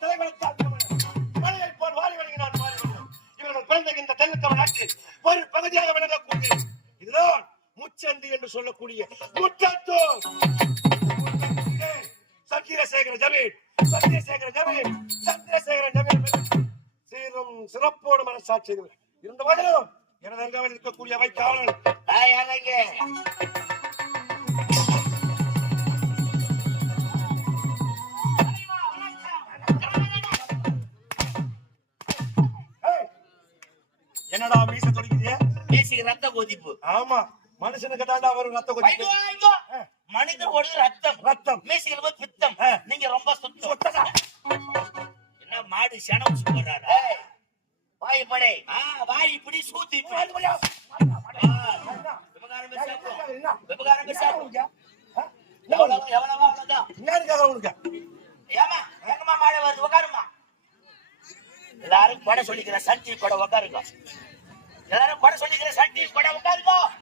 தலைவனுக்கால் மலையை போல் வாரி வழங்கினான் மாறி இவர்கள் பிறந்த இந்த தென்னத்தமிழ் நாட்டில் ஒரு பகுதியாக விளங்கக்கூடிய இதுதான் முச்சந்தி என்று சொல்லக்கூடிய முற்றத்தூர். முற்றத்திலே சந்திரசேகர ஜமீன் சந்திரசேகர ஜமீன் சந்திரசேகர ஜமீன் சீரும் சிறப்போடு மனசாட்சி இருந்த போதிலும் எனது அருகாமல் இருக்கக்கூடிய வைக்காவலன் ஏய், என்னடா மீச துடிக்குதே? மீசைக்கு ரத்த கொதிப்பு. ஆமா மனுஷனுக்கு தாண்டா வரும் ரத்த கொதிப்பு. ஐயோ. ஆ. மனிதனோட ரத்தம். ரத்தம். மீசைக்கு போது பித்தம். நீங்க ரொம்ப சுத்தம். சொத்தடா. என்ன மாடு செனவு சொல்றாரா வாய் படை ஆ வாய் இப்படி சூத்தி பேசாம. எவ்வளவு எவ்வளவா அவ்வளவுதான். எல்லாரும் படம் சொல்லிக்கிறேன் சட்டி படம் உட்காருங்க எல்லாரும் படம் சொல்லிக்கிறேன்